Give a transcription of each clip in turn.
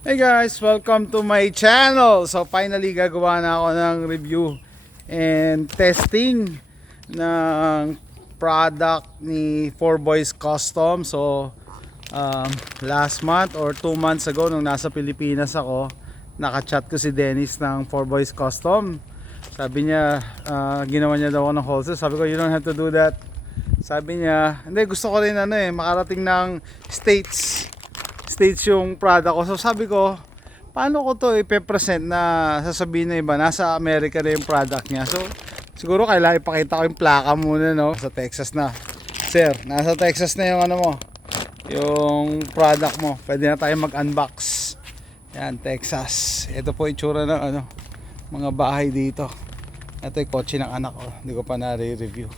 Hey guys, welcome to my channel. So finally gagawa na ako ng review and testing ng product ni 4Boys Custom. So last month or 2 months ago nung nasa Pilipinas ako, nakachat ko si Dennis ng 4Boys Custom. Sabi niya ginawa niya daw ako ng wholesale. Sabi ko, you don't have to do that. Sabi niya, hindi, gusto ko rin makarating ng States yung product ko. So sabi ko, paano ko to ipe-present na sasabihin na iba, nasa America na yung product niya. So siguro kailangan ipakita ko yung plaka muna, no? Sa Texas na. Sir, nasa Texas na yung ano mo, yung product mo. Pwede na tayo mag-unbox. Yan, Texas. Ito po itsura ng mga bahay dito. Ito yung kotse ng anak ko. Hindi ko pa nare-review.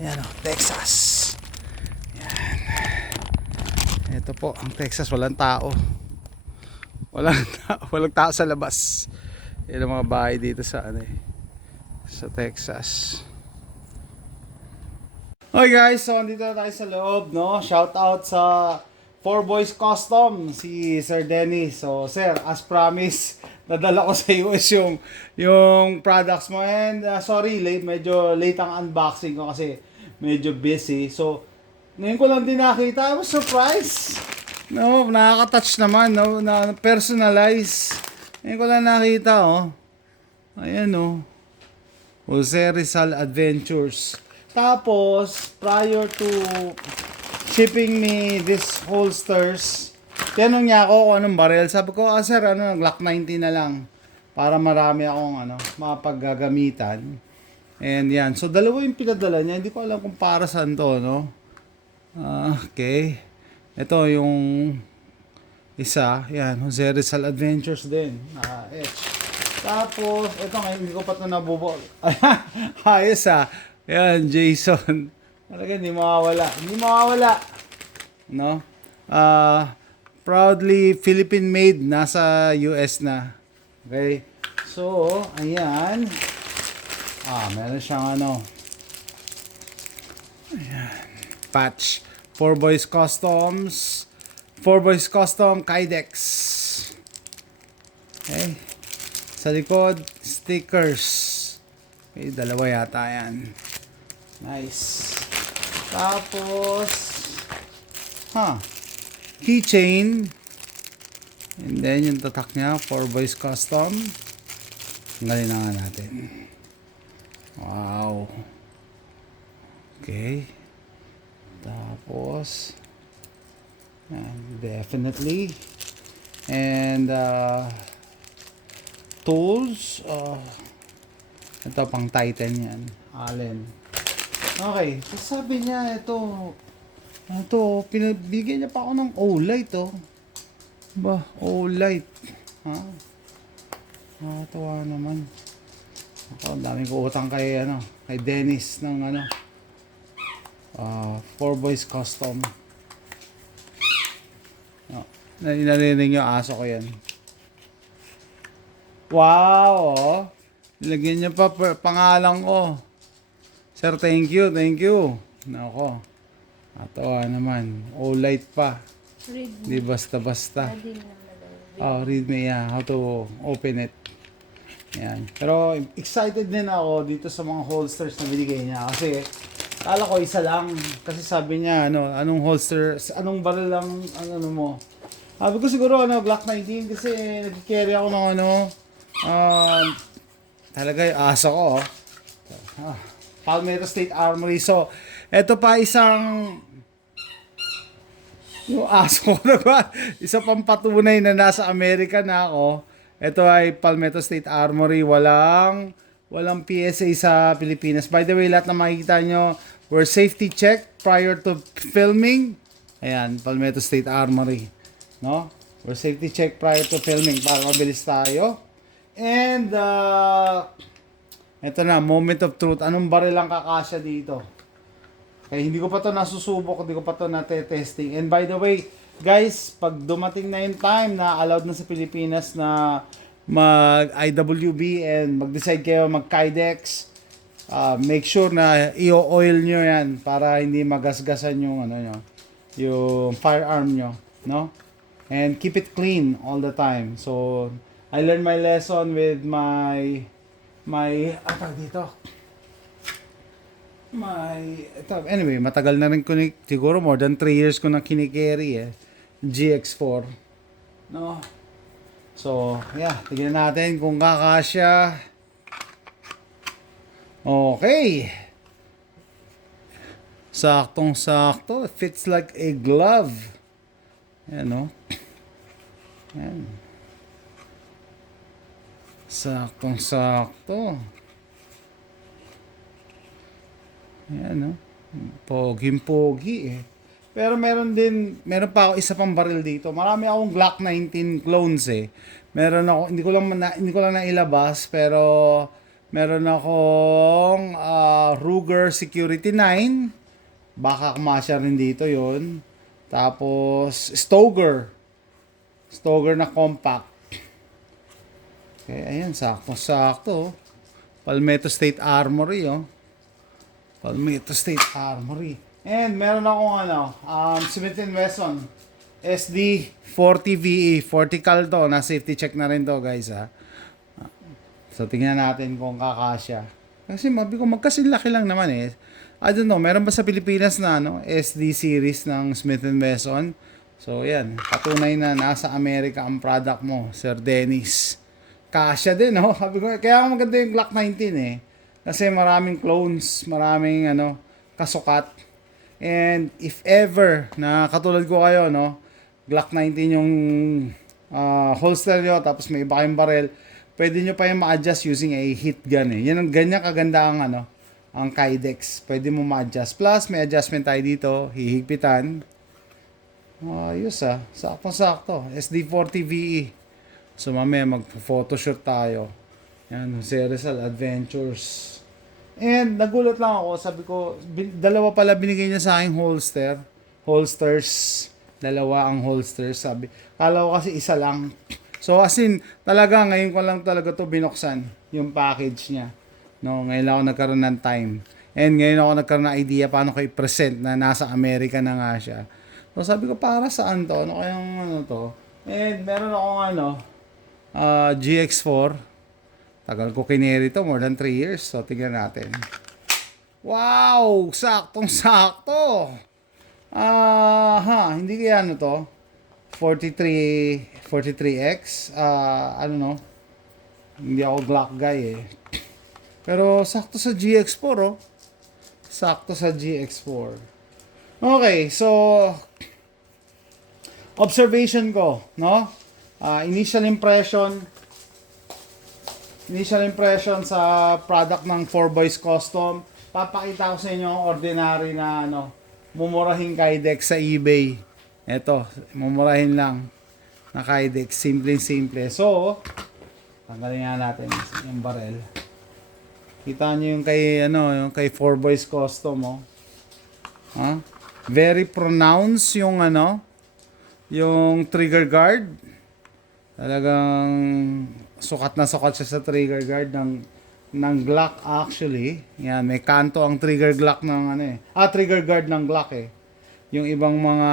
Yan, Texas. Ito po ang Texas, walang tao. Walang tao sa labas. Yan ang mga bahay dito sa sa Texas. Okay guys, so andito na tayo sa loob, no? Shout out sa 4Boys Custom, si Sir Dennis. So sir, as promised, nadala ko sa US yung products mo. And sorry, medyo late ang unboxing ko kasi medyo busy. So ngayon ko lang din nakita. I was surprised. No, nakaka-touch naman, no, na personalize. Ngayon ko lang nakita, oh. Ayan, oh. Jose Rizal Adventures. Tapos, prior to shipping me these holsters, tinanong niya ako kung anong barrel. Sabi ko, sir, Glock 90 na lang. Para marami akong, mapaggagamitan. And yan. So, dalawa yung pinadala niya. Hindi ko alam kung para saan to, no? Okay. Ito yung isa. Yan. Jose Rizal Adventures din. Etch. Tapos, ito ngayon, hindi ko pa ito nabubol. Ayos Yan, Jason. Talaga, hindi mawawala. Hindi mawawala. No? Proudly Philippine made. Nasa US na. Okay. So, ayan. Meron siyang ayan. Patch 4Boys Customs 4Boys Custom Kydex. Okay. Sa likod, stickers. Okay, dalawa yata yan. Nice. Tapos keychain. And then yung tatak niya, 4Boys Custom. Tanggalin na nga natin. Wow. Okay. Tapos definitely. And tools, ito pang Titan yan, Allen. Okay, so sabi niya ito pinabigyan niya pa ako ng O-Light, O-Light. Nakakatawa naman. Ang daming ko utang kay Dennis ng 4Boys Custom. Narinig yung aso ko yan. Wow, nilagyan niya pa pangalan ko. Sir, thank you. Nako, atawa naman. O-Light pa. Di basta-basta. Read me, how to open it. Yan. Pero excited din ako dito sa mga holsters na binigay niya kasi kala ko isa lang kasi sabi niya anong holster, anong barrel lang mo. Sabi ko siguro Glock 19 kasi nag-carry ako ng talaga yung aso ko. Palmetto State Armory. So, eto pa isang yung aso ko isa pang patunay na nasa Amerika na ako. Ito ay Palmetto State Armory. Walang PSA sa Pilipinas. By the way, lahat na makikita nyo were safety check prior to filming. Ayan, Palmetto State Armory. No? We're safety check prior to filming para mabilis tayo. And ito na, moment of truth. Anong baril lang kakasya dito? Okay, hindi ko pa to nasusubok, hindi ko pa to natetesting. And by the way, guys, pag dumating na yung time na allowed na sa Pilipinas na mag IWB and mag-decide kayo mag Kydex, make sure na i-oil nyo yan para hindi magasgasan yung yung firearm nyo, no? and keep it clean all the time. So I learned my lesson with dito. Anyway, matagal na rin ko siguro more than 3 years ko na kinikerry GX4. No? So, yeah, tignan natin kung kakasya. Okay. Saktong-sakto. It fits like a glove. Yan, no? Yan. Saktong-sakto. Yan, no? Pogi-pogi Pero meron pa ako isa pang baril dito. Marami akong Glock 19 clones Meron ako, hindi ko lang nailabas, pero meron akong Ruger Security 9. Baka kumasya rin dito yon. Tapos Stoger na compact. Okay, ayan, sakto. Palmetto State Armory, Palmetto State Armory. And meron akong Smith & Wesson SD40VE. Vertical to. Na safety check na rin to, guys, So, tingnan natin kung kakasya. Kasi mabi ko, magkasilaki lang naman I don't know, meron ba sa Pilipinas na SD series ng Smith & Wesson? So, yan. Patunay na nasa Amerika ang product mo, Sir Dennis. Kasya din, Sabi ko, kaya maganda yung Glock 19, Kasi maraming clones, maraming kasukat. And if ever na katulad ko kayo, Glock 19 yung holster nyo, tapos may iba kayong barrel, pwede nyo pa yung ma-adjust using a heat gun Yan ang ganyan kaganda ang Kydex. Pwede mo ma-adjust. Plus, may adjustment tayo dito, hihigpitan. Ayos sakto-sakto. SD40VE. So mamaya mag-photoshoot tayo. Yan, Jose Rizal Adventures. And nagulat lang ako, sabi ko, dalawa pala binigay niya sa aking holsters. Dalawa ang holsters, sabi. Kala ko kasi isa lang. So as in, talaga ngayon ko lang talaga to binuksan, yung package niya. Ngayon ako nagkaroon ng time. And ngayon ako nagkaroon ng idea paano ko i-present na nasa Amerika na nga siya. So sabi ko, para saan to? Ano kayang to? And meron akong GX4. Tagal ko kineri to, more than 3 years. So, tingnan natin. Wow! Saktong-sakto! Hindi kaya to? 43X? Hindi ako Glock guy Pero, sakto sa GX4, Sakto sa GX4. Okay, so, observation ko, initial impression sa product ng 4Boys Custom. Papakita ko sa inyo ang ordinary na mumurahing Kydex sa eBay. Ito, mumurahin lang na Kydex, simple. So, tanggalin nga natin yung barrel. Kita niyo yung kay 4Boys Custom, Very pronounced yung yung trigger guard. Talagang sukat siya sa trigger guard ng Glock actually. Yan, may kanto ang trigger Glock ng trigger guard ng Glock Yung ibang mga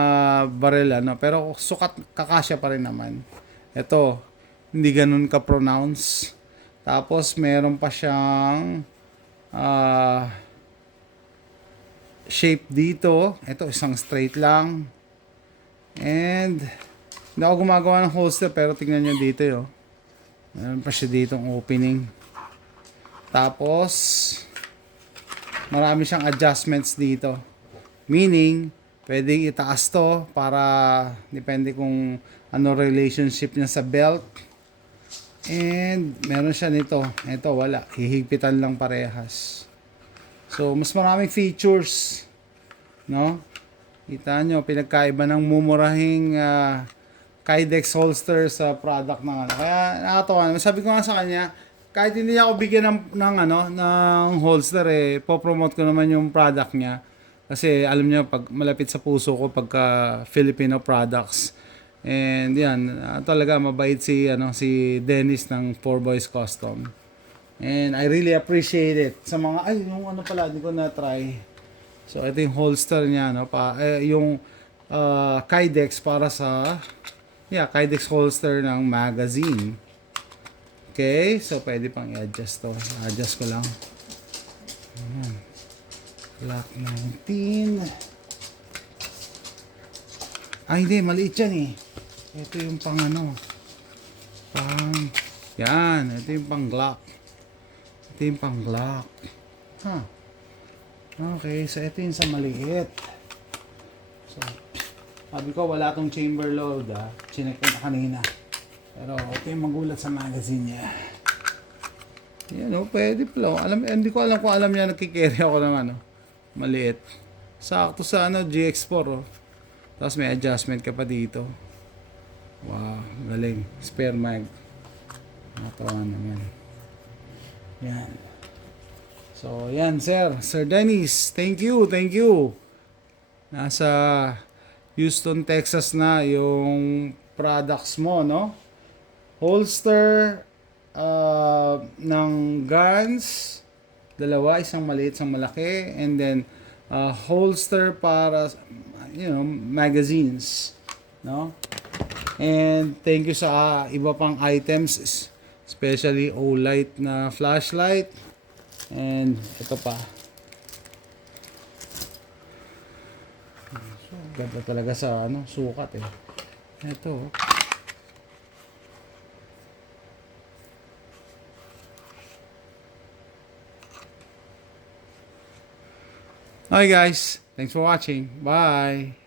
barrel pero sukat kakasya pa rin naman. Ito, hindi ganun ka-pronounce. Tapos meron pa siyang shape dito. Ito isang straight lang. And hindi ako gumagawa ng holster pero tingnan nyo dito meron pa siya ditong opening. Tapos marami siyang adjustments dito. Meaning, pwedeng itaas to para depende kung ano relationship niya sa belt. And meron siya nito. Ito wala. Hihigpitan lang parehas. So, mas maraming features. Kita nyo, pinagkaiba ng mumurahing Kydex holster sa product ng Kaya nakatawa. Sabi ko nga sa kanya, kahit hindi ako bigyan ng holster popromote ko naman yung product niya. Kasi alam niyo pag malapit sa puso ko pagka Filipino products. And yan, talaga mabait si Dennis ng 4Boys Custom. And I really appreciate it. Sa mga yung hindi ko na try. So ito yung holster niya yung Kydex para sa Yeah, Kydex holster ng magazine. Okay, so pwede pang i-adjust to. Adjust ko lang. Ayan. Glock 19. Hindi, maliit yan eh. Ito yung pang ano. Yan, ito yung pang Glock. Ito yung pang Glock. Okay, so ito yung sa maliit. So, sabi ko wala tong chamber load Chinek ko na kanina. Pero ito yung magulat sa magazine niya. Yan pwede pala. Hindi ko alam kung alam niya nagkikerry ako ng ano. Maliit. Sakto sa GX4 Tapos may adjustment ka pa dito. Wow, galing. Spare mag. Nakatawan naman. Yan. So, yan sir. Sir Dennis, thank you. Nasa Houston, Texas na yung products mo, no? Holster ng guns, dalawa, isang maliit, isang malaki, and then holster para magazines, no? And thank you sa iba pang items, especially Olight na flashlight, and ito pa. So, ganda talaga sa sukat eh. Ito. Okay guys, thanks for watching. Bye.